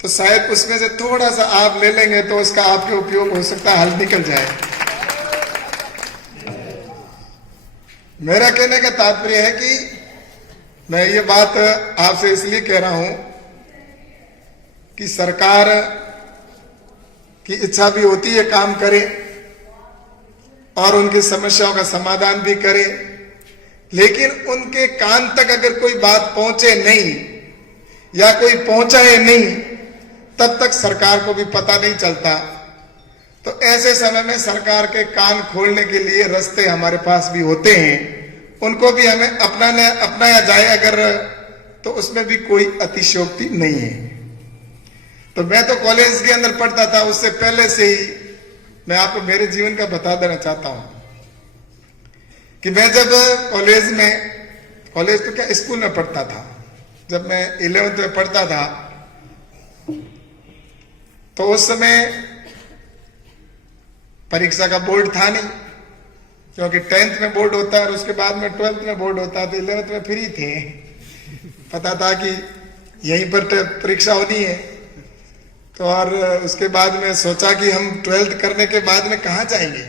तो शायद उसमें से थोड़ा सा आप ले लेंगे तो उसका आपके उपयोग हो सकता है, हल निकल जाए। मेरा कहने का तात्पर्य है कि मैं ये बात आपसे इसलिए कह रहा हूं कि सरकार की इच्छा भी होती है काम करे और उनकी समस्याओं का समाधान भी करे, लेकिन उनके कान तक अगर कोई बात पहुंचे नहीं या कोई पहुंचाए नहीं, तब तक सरकार को भी पता नहीं चलता। तो ऐसे समय में सरकार के कान खोलने के लिए रास्ते हमारे पास भी होते हैं, उनको भी हमें अपनाया जाए अगर, तो उसमें भी कोई अतिशयोक्ति नहीं है। तो मैं तो कॉलेज के अंदर पढ़ता था, उससे पहले से ही मैं आपको मेरे जीवन का बता देना चाहता हूं कि मैं जब कॉलेज तो क्या स्कूल में पढ़ता था, जब मैं 11th में पढ़ता था तो उस समय परीक्षा का बोर्ड था नहीं, क्योंकि 10th में बोर्ड होता है और उसके बाद में 12th में बोर्ड होता है। तो 11th में फ्री थे, पता था कि यहीं पर परीक्षा होनी है। तो और उसके बाद में सोचा कि हम 12th करने के बाद में कहाँ जाएंगे।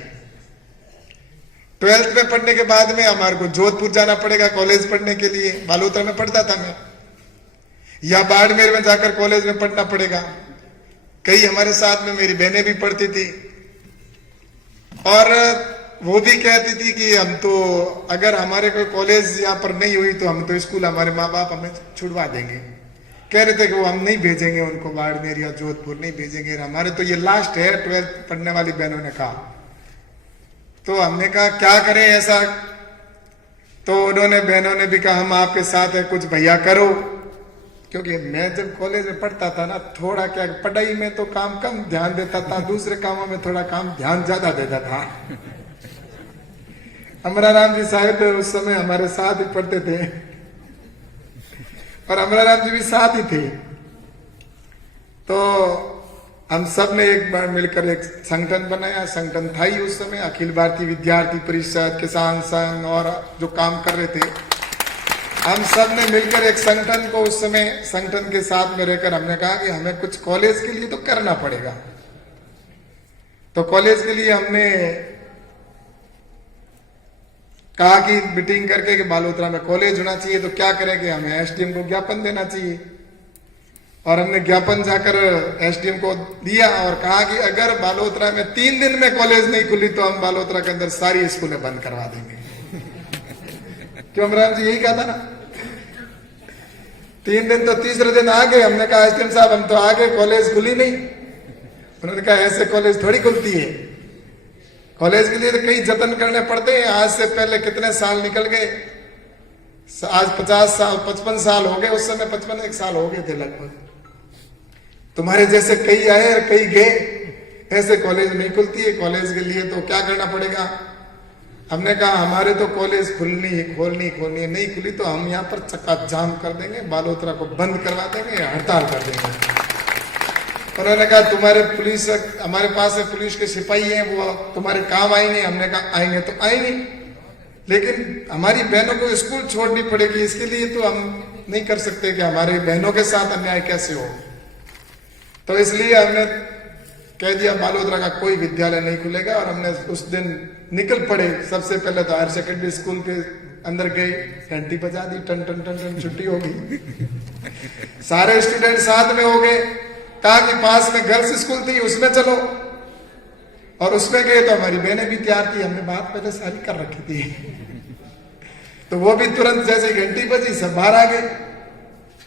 12th में पढ़ने के बाद में हमारे को जोधपुर जाना पड़ेगा कॉलेज पढ़ने के लिए, बालोतरा में पढ़ता था मैं, या बाड़मेर में जाकर कॉलेज में पढ़ना पड़ेगा। कई हमारे साथ में मेरी बहनें भी पढ़ती थी और वो भी कहती थी कि हम तो अगर हमारे कोई कॉलेज यहाँ पर नहीं हुई तो हम तो स्कूल, हमारे माँ बाप हमें छुड़वा देंगे। कह रहे थे कि वो हम नहीं भेजेंगे उनको बाड़मेर या जोधपुर नहीं भेजेंगे, हमारे तो ये लास्ट है 12th पढ़ने वाली बहनों ने कहा। तो हमने कहा क्या करें ऐसा, तो उन्होंने बहनों ने भी कहा हम आपके साथ है, कुछ भैया करो। क्योंकि मैं जब कॉलेज में पढ़ता था ना, थोड़ा क्या पढ़ाई में तो काम कम ध्यान देता था, दूसरे कामों में थोड़ा काम ध्यान ज्यादा देता था। अमराराम जी साहब उस समय हमारे साथ ही पढ़ते थे और अमराराम जी भी साथ ही थे। तो हम सब ने एक बार मिलकर एक संगठन बनाया। संगठन था ही उस समय अखिल भारतीय विद्यार्थी परिषद, किसान संघ और जो काम कर रहे थे, हम सब ने मिलकर एक संगठन को, उस समय संगठन के साथ में रहकर हमने कहा कि हमें कुछ कॉलेज के लिए तो करना पड़ेगा। तो कॉलेज के लिए हमने कहा कि मीटिंग करके कि बालोतरा में कॉलेज होना चाहिए, तो क्या करें कि हमें एसडीएम को ज्ञापन देना चाहिए। और हमने ज्ञापन जाकर एसडीएम को दिया और कहा कि अगर बालोतरा में 3 दिन में कॉलेज नहीं खुली तो हम बालोतरा के अंदर सारी स्कूलें बंद करवा देंगे। क्यों अमराम जी, यही कहा था ना। 3 दिन तो तीसरे दिन आ गए, हमने कहा एसडीएम साहब हम तो आ गए, कॉलेज खुली नहीं। उन्होंने कहा ऐसे कॉलेज थोड़ी खुलती है, कॉलेज के लिए तो कई जतन करने पड़ते हैं। आज से पहले कितने साल निकल गए, आज 50 साल 55 साल हो गए, उस समय 55 साल हो गए थे लगभग। तुम्हारे जैसे कई आए और कई गए, ऐसे कॉलेज नहीं खुलती है। कॉलेज के लिए तो क्या करना पड़ेगा। हमने कहा हमारे तो कॉलेज खोलनी है, नहीं खुली तो हम यहाँ पर चक्का जाम कर देंगे, बालोतरा को बंद करवा देंगे, हड़ताल कर देंगे। उन्होंने कहा तुम्हारे पुलिस, हमारे पास है पुलिस के सिपाही हैं, वो तुम्हारे काम आएंगे। हमने कहा आएंगे तो आएंगे, लेकिन हमारी बहनों को स्कूल छोड़नी पड़ेगी, इसके लिए तो हम नहीं कर सकते कि हमारे बहनों के साथ अन्याय कैसे हो। तो इसलिए हमने कह दिया बालोतरा का कोई विद्यालय नहीं खुलेगा। और हमने उस दिन निकल पड़े। सबसे पहले तो हायर सेकेंडरी स्कूल के अंदर गए, घंटी बजा दी, टन टन टन टन, छुट्टी होगी। सारे स्टूडेंट साथ में हो गए, कहा कि पास में गर्ल्स स्कूल थी उसमें चलो, और उसमें गए तो हमारी बहनें भी तैयार थी, हमने बात पहले सारी कर रखी थी। तो वो भी तुरंत जैसे घंटी बजी सब बाहर आ गए।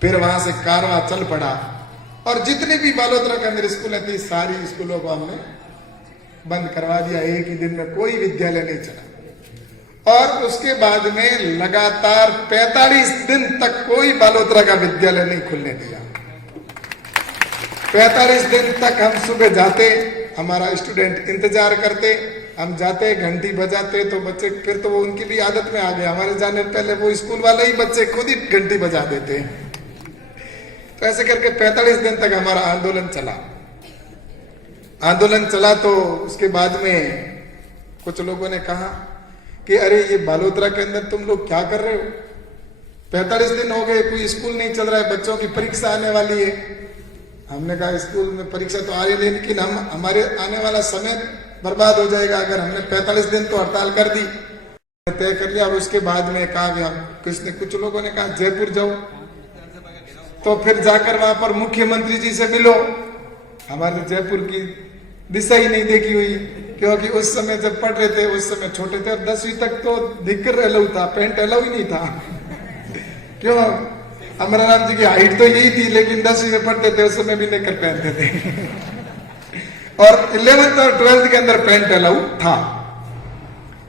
फिर वहां से कारवां चल पड़ा और जितनी भी बालोतरा के अंदर स्कूलें थी सारी स्कूलों को हमने बंद करवा दिया। एक ही दिन में कोई विद्यालय नहीं चला। और उसके बाद में लगातार 45 दिन तक कोई बालोतरा का विद्यालय नहीं खुलने दिया। 45 दिन तक हम सुबह जाते, हमारा स्टूडेंट इंतजार करते, हम जाते, घंटी बजाते तो बच्चे, फिर तो वो उनकी भी आदत में आ गया, हमारे जाने पहले वो स्कूल वाले ही बच्चे खुद ही घंटी बजा देते। तो ऐसे करके 45 दिन तक हमारा आंदोलन चला। तो उसके बाद में कुछ लोगों ने कहा कि अरे ये बालोतरा के अंदर तुम लोग क्या कर रहे हो, 45 दिन हो गए कोई स्कूल नहीं चल रहा है, बच्चों की परीक्षा आने वाली है। हमने कहा स्कूल में परीक्षा तो आ रही नहीं, लेकिन हम हमारे आने वाला समय बर्बाद हो जाएगा अगर हमने 45 दिन तो हड़ताल कर दी, तय कर लिया। और उसके बाद में कहा गया, कुछ लोगों ने कहा जयपुर जाओ, तो फिर जाकर वहां पर मुख्यमंत्री जी से मिलो। हमारे जयपुर की दिशा ही नहीं देखी हुई, क्योंकि उस समय जब पढ़ रहे थे उस समय छोटे थे और 10वीं तक तो दिक्कत अलाउ था, पैंट अलाउ ही नहीं था। क्यों? अमराराम जी की हाइट तो यही थी, लेकिन 10वीं में पढ़ते थे उस समय भी निकर पहनते थे। और 11th और 12th के अंदर पैंट अलाउ था।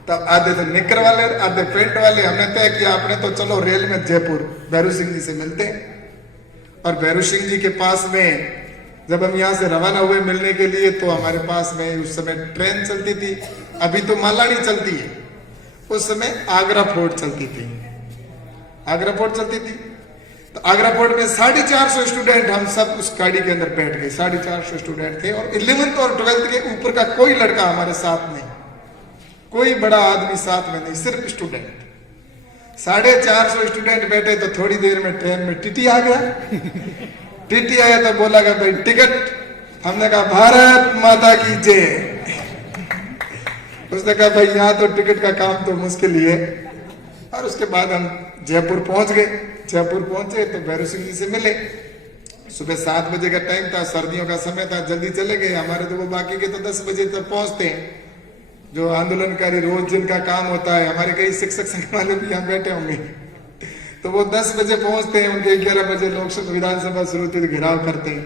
तब आधे तो निकर वाले, आधे पैंट वाले। हमने तय किया अपने तो चलो रेल में जयपुर भैरू सिंह जी से मिलते हैं। और भैरू सिंह जी के पास में जब हम यहाँ से रवाना हुए मिलने के लिए, तो हमारे पास में उस समय ट्रेन चलती थी, अभी तो मालानी चलती है, उस समय आगरा फोर्ट चलती थी। आगरा फोर्ट चलती थी तो आगरा फोर्ट में 450 स्टूडेंट हम सब उस गाड़ी के अंदर बैठ गए। 450 स्टूडेंट थे और 11th और 12th के ऊपर का कोई लड़का हमारे साथ नहीं, कोई बड़ा आदमी साथ में नहीं, सिर्फ स्टूडेंट। 450 स्टूडेंट बैठे तो थोड़ी देर में ट्रेन में टीटी आ गया। टीटी आया तो बोला कि भाई टिकट। हमने कहा भारत माता की जय। उसने कहा भाई यहाँ तो टिकट का काम तो मुश्किल ही है। और उसके बाद हम जयपुर पहुंच गए। जयपुर पहुंचे तो भैरू सिंह जी से मिले। सुबह 7 बजे का टाइम था, सर्दियों का समय था, जल्दी चले गए। हमारे तो वो बाकी के तो 10 बजे तक पहुंचते हैं, जो आंदोलनकारी रोज जिनका काम होता है। हमारे कई शिक्षक संघ वाले भी यहाँ बैठे होंगे, तो वो 10 बजे पहुंचते हैं, उनके 11 बजे लोकसभा विधानसभा शुरू होती है, घेराव करते हैं।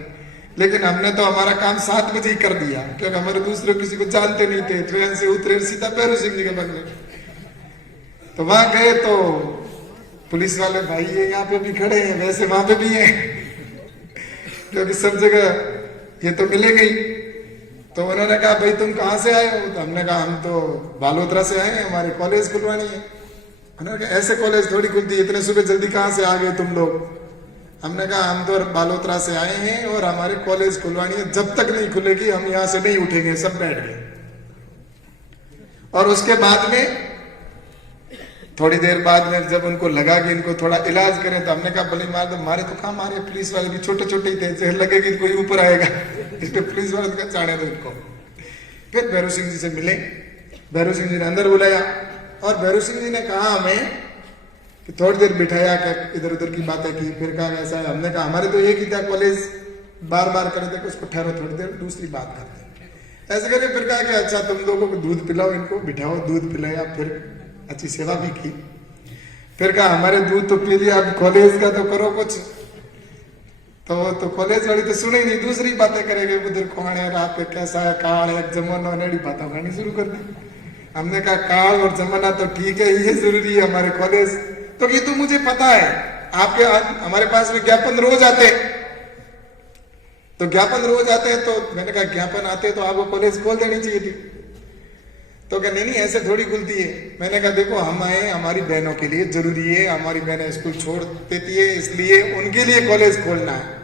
लेकिन हमने तो हमारा काम 7 बजे ही कर दिया, क्योंकि हमारे दूसरे किसी को जानते नहीं थे। ट्रेन से उतरे सीधा भैरू सिंह जी के बंगले, तो वहां गए तो पुलिस वाले भाई ये यहाँ पे भी खड़े हैं, वैसे वहां पे भी हैं, क्योंकि सब जगह ये तो मिलेंगे ही। तो उन्होंने कहा भाई तुम कहाँ से आए हो? तो हमने कहा हम तो बालोतरा से आए हैं, हमारे कॉलेज खुलवानी है। उन्होंने कहा ऐसे कॉलेज थोड़ी खुलती है, इतने सुबह जल्दी कहाँ से आ गए तुम लोग? हमने कहा हम तो बालोतरा से आए हैं और हमारे कॉलेज खुलवानी है, जब तक नहीं खुलेगी हम यहाँ से नहीं उठेंगे। सब बैठ गए। और उसके बाद में थोड़ी देर बाद में जब उनको लगा कि इनको थोड़ा इलाज करें, तो हमने कहा भले मार दो। मारे तो कहा मारे, पुलिस वाले भी छोटे छोटे ही थे, जहर लगेगी कोई ऊपर आएगा, इसलिए पुलिस वाले का चाड़े दो इनको। फिर भैरू सिंह जी से मिले। भैरू सिंह जी ने अंदर बुलाया और भैरू सिंह जी ने कहा हमें कि थोड़ी देर बिठाया, इधर उधर की बातें की। फिर कहा ऐसा है, हमने कहा हमारे तो एक ही था कॉलेज, बार बार करे थे उसको ठहरो थोड़ी देर, दूसरी बात करते ऐसे करके। फिर कहा कि अच्छा तुम लोगों को दूध पिलाओ, इनको बिठाओ, दूध पिलाया, फिर अच्छी सेवा भी की। फिर कहा हमारे दूध तो पी लिया, अब कॉलेज का तो करो कुछ। तो कॉलेज वाली तो सुने ही नहीं, दूसरी बातें करेंगे, उधर कौन है, रात पे कैसा है, काल है, जमाना नेड़ी बातें करनी शुरू कर दी। हमने कहा काल और जमाना तो ठीक है, ये जरूरी है हमारे कॉलेज तो। ये तो मुझे पता है, आपके हमारे पास में ज्ञापन रोज आते, तो ज्ञापन रोज आते हैं। तो मैंने कहा ज्ञापन आते तो आपको कॉलेज खोल देनी चाहिए थी। तो क्या नहीं ऐसे थोड़ी खुलती है। मैंने कहा देखो हम आए हमारी बहनों के लिए, जरूरी है, हमारी बहनें स्कूल छोड़ देती है, इसलिए उनके लिए कॉलेज खोलना है।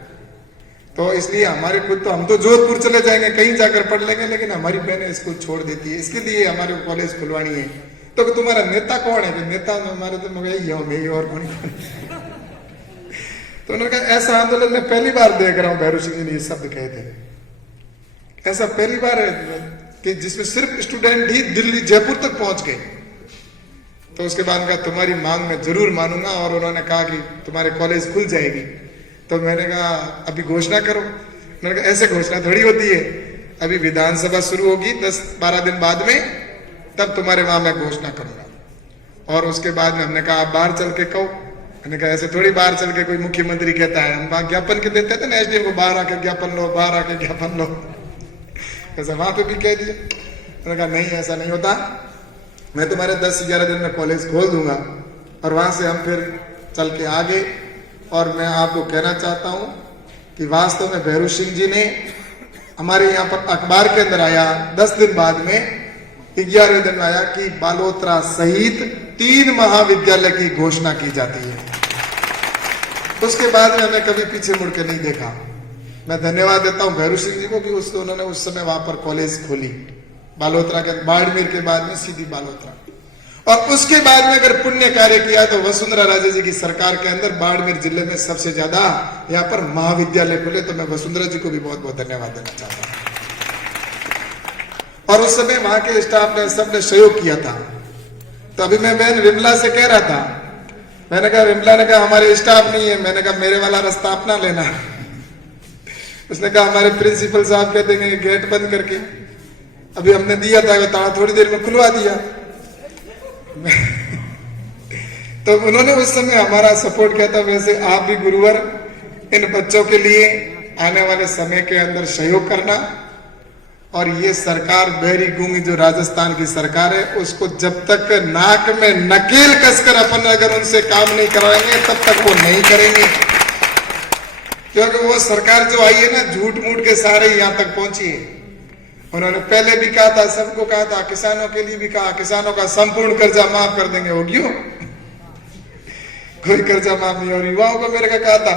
तो इसलिए हमारे खुद तो हम तो जोधपुर चले जाएंगे, कहीं जाकर पढ़ लेंगे, लेकिन हमारी बहनें स्कूल छोड़ देती है, इसके लिए हमारे कॉलेज खुलवानी है। तो तुम्हारा नेता कौन है? नेता हमारे तो मैं और कौन। तो उन्होंने कहा ऐसा आंदोलन मैं पहली बार देख रहा हूं। भैरू सिंह जी ने ये शब्द कहे थे, ऐसा पहली बार है कि जिसमें सिर्फ स्टूडेंट ही दिल्ली जयपुर तक पहुंच गए। तो उसके बाद कहा तुम्हारी मांग मैं जरूर मानूंगा। और उन्होंने कहा कि तुम्हारे कॉलेज खुल जाएगी। तो मैंने कहा अभी घोषणा करो। मैंने कहा ऐसे घोषणा थोड़ी होती है, अभी विधानसभा शुरू होगी 10-12 दिन बाद में, तब तुम्हारे वहां मैं घोषणा करूंगा। और उसके बाद में हमने कहा आप बाहर चल के कहो। मैंने कहा ऐसे थोड़ी बाहर चल के कोई मुख्यमंत्री कहता है, हम वहां ज्ञापन के देते थे ना एसडीएम को, बाहर आके ज्ञापन लो, बाहर आके ज्ञापन लो, ऐसा वहां पे भी कह दिया। मैंने कहा नहीं ऐसा नहीं होता, मैं तुम्हारे 10-11 दिन में कॉलेज खोल दूंगा। और वहां से हम फिर चल के आगे। और मैं आपको कहना चाहता हूं कि वास्तव में भैरू सिंह जी ने हमारे यहाँ पर अखबार के अंदर आया 10 दिन बाद में, 11वें दिन आया कि बालोतरा सहित 3 महाविद्यालय की घोषणा की जाती है। उसके बाद में हमें कभी पीछे मुड़ के नहीं देखा। मैं धन्यवाद देता हूं भैरू सिंह जी को कि उन्होंने उस समय वहां पर कॉलेज खोली, बालोतरा के, बाड़मेर के बाद में सीधी बालोतरा। और उसके बाद में अगर पुण्य कार्य किया तो वसुंधरा राजे जी की सरकार के अंदर बाड़मेर जिले में सबसे ज्यादा यहाँ पर महाविद्यालय खुले। तो मैं वसुंधरा जी को भी बहुत बहुत धन्यवाद देना चाहता हूँ। और उस समय वहां के स्टाफ ने सबने सहयोग किया था। तो अभी मैं बहन विमला से कह रहा था, मैंने कहा, विमला ने कहा हमारे स्टाफ नहीं है। मैंने कहा मेरे वाला रास्ता अपना लेना। उसने कहा हमारे प्रिंसिपल साहब कहते हैं गेट बंद करके। अभी हमने दिया था वो ताला थोड़ी देर में खुलवा दिया। तो उन्होंने उस समय हमारा सपोर्ट किया था। वैसे आप भी गुरुवर इन बच्चों के लिए आने वाले समय के अंदर सहयोग करना। और ये सरकार बहरी गूंगी जो राजस्थान की सरकार है, उसको जब तक नाक में नकेल कसकर अपन अगर उनसे काम नहीं कराएंगे तब तक वो नहीं करेंगे। क्योंकि वो सरकार जो आई है ना, झूठ मूठ के सारे यहां तक पहुंची है। उन्होंने पहले भी कहा था, सबको कहा था, किसानों के लिए भी कहा, किसानों का संपूर्ण कर्जा माफ कर देंगे। वो क्यों? कोई कर्जा माफ नहीं। और युवाओं को मेरे को कहा था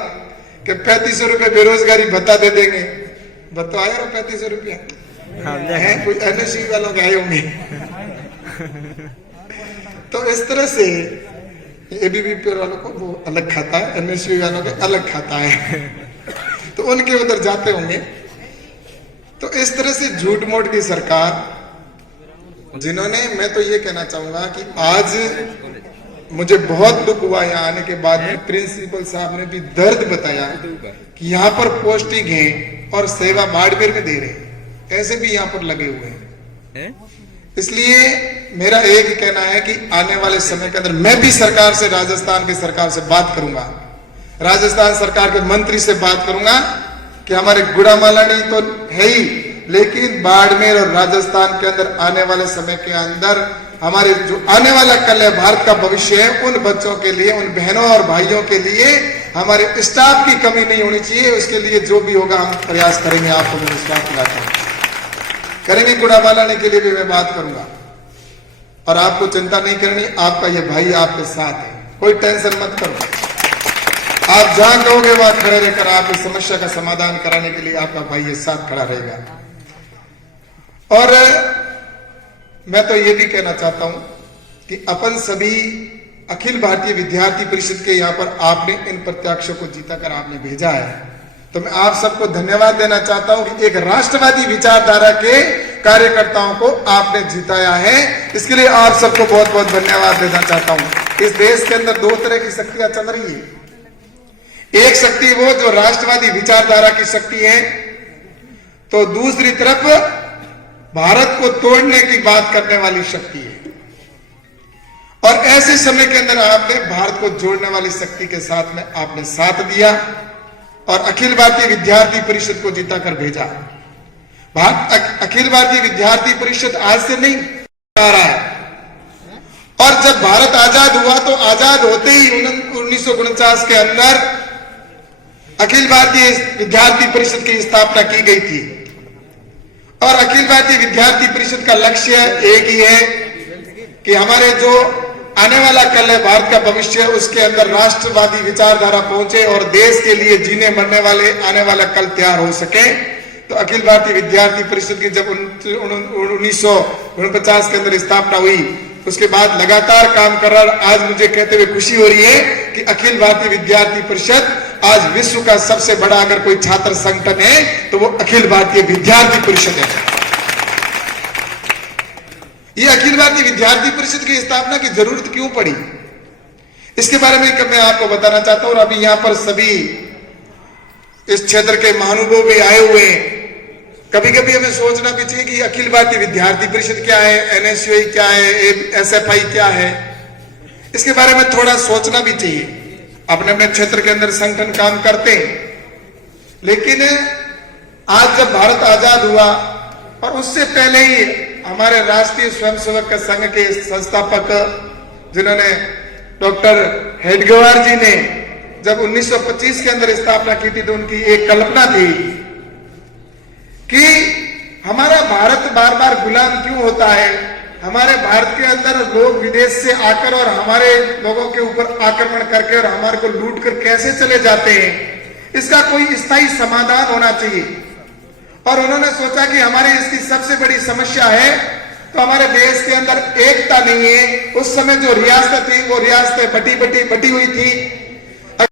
कि 3500 रुपए बेरोजगारी भत्ता दे देंगे। भत्ता आया 3500 रुपया है, कोई एनएसयू वालों के आए होंगे। तो इस तरह से एबीवीपी वालों को वो अलग खाता है, एनएसयू वालों के अलग खाता है। तो उनके उधर जाते होंगे। तो इस तरह से झूठ मूठ की सरकार जिन्होंने, मैं तो ये कहना चाहूंगा कि आज मुझे बहुत दुख हुआ यहाँ आने के बाद में। प्रिंसिपल साहब ने भी दर्द बताया कि यहाँ पर पोस्टिंग है और सेवा बाड़मेर में दे रहे हैं, ऐसे भी यहाँ पर लगे हुए हैं। इसलिए मेरा एक ही कहना है कि आने वाले समय के अंदर मैं भी सरकार से, राजस्थान की सरकार से बात करूंगा, राजस्थान सरकार के मंत्री से बात करूंगा कि हमारे गुड़ामालानी तो है ही, लेकिन बाड़मेर और राजस्थान के अंदर आने वाले समय के अंदर हमारे जो आने वाला कल है, भारत का भविष्य है, उन बच्चों के लिए, उन बहनों और भाइयों के लिए हमारे स्टाफ की कमी नहीं होनी चाहिए। उसके लिए जो भी होगा हम प्रयास करेंगे। आपको मैं विश्वास दिलाता हूं करेंगे। गुड़ामालानी के लिए भी मैं बात करूंगा और आपको चिंता नहीं करनी। आपका ये भाई आपके साथ है, कोई टेंशन मत करो। आप जहां कहोगे वहां खड़े रहकर आप इस समस्या का समाधान कराने के लिए आपका भाई ये साथ खड़ा रहेगा। और मैं तो ये भी कहना चाहता हूं कि अपन सभी अखिल भारतीय विद्यार्थी परिषद के यहाँ पर आपने इन प्रत्याशियों को जीता कर आपने भेजा है। तो मैं आप सबको धन्यवाद देना चाहता हूं कि एक राष्ट्रवादी विचारधारा के कार्यकर्ताओं को आपने जिताया है। इसके लिए आप सबको बहुत बहुत धन्यवाद देना चाहता हूं। इस देश के अंदर दो तरह की शक्तियां चल रही है। एक शक्ति वो जो राष्ट्रवादी विचारधारा की शक्ति है, तो दूसरी तरफ भारत को तोड़ने की बात करने वाली शक्ति है। और ऐसे समय के अंदर आपने भारत को जोड़ने वाली शक्ति के साथ में आपने साथ दिया और अखिल भारतीय विद्यार्थी परिषद को जीता कर भेजा। अखिल भारतीय विद्यार्थी परिषद आज से नहीं आ रहा है। और जब भारत आजाद हुआ तो आजाद होते ही 1949 के अंदर अखिल भारतीय विद्यार्थी परिषद की स्थापना की गई थी। और अखिल भारतीय विद्यार्थी परिषद का लक्ष्य एक ही है कि हमारे जो आने वाला कल है, भारत का भविष्य, उसके अंदर राष्ट्रवादी विचारधारा पहुंचे और देश के लिए जीने मरने वाले आने वाला कल तैयार हो सके। तो अखिल भारतीय विद्यार्थी परिषद की जब 1949 के अंदर स्थापना हुई, उसके बाद लगातार काम कर रहा। आज मुझे कहते हुए खुशी हो रही है कि अखिल भारतीय विद्यार्थी परिषद आज विश्व का सबसे बड़ा अगर कोई छात्र संगठन है तो वो अखिल भारतीय विद्यार्थी परिषद है। ये अखिल भारतीय विद्यार्थी परिषद की स्थापना की जरूरत क्यों पड़ी, इसके बारे में मैं आपको बताना चाहता हूं। और अभी यहां पर सभी इस क्षेत्र के महानुभाव भी आए हुए हैं। कभी कभी हमें सोचना भी चाहिए कि अखिल भारतीय विद्यार्थी परिषद क्या है, एनएसयूआई क्या है, एसएफआई क्या है, इसके बारे में थोड़ा सोचना भी चाहिए। अपने अपने क्षेत्र के अंदर संगठन काम करते हैं, लेकिन आज जब भारत आजाद हुआ और उससे पहले ही हमारे राष्ट्रीय स्वयंसेवक संघ के संस्थापक जिन्होंने डॉक्टर हेडगेवार जी ने जब 1925 के अंदर स्थापना की थी, तो उनकी एक कल्पना थी कि हमारा भारत बार बार गुलाम क्यों होता है। हमारे भारत के अंदर लोग विदेश से आकर और हमारे लोगों के ऊपर आक्रमण करके और हमारे को लूट कर कैसे चले जाते हैं, इसका कोई स्थायी समाधान होना चाहिए। और उन्होंने सोचा कि हमारी इसकी सबसे बड़ी समस्या है तो हमारे देश के अंदर एकता नहीं है। उस समय जो रियासत थी वो रियासतें बटी हुई थी।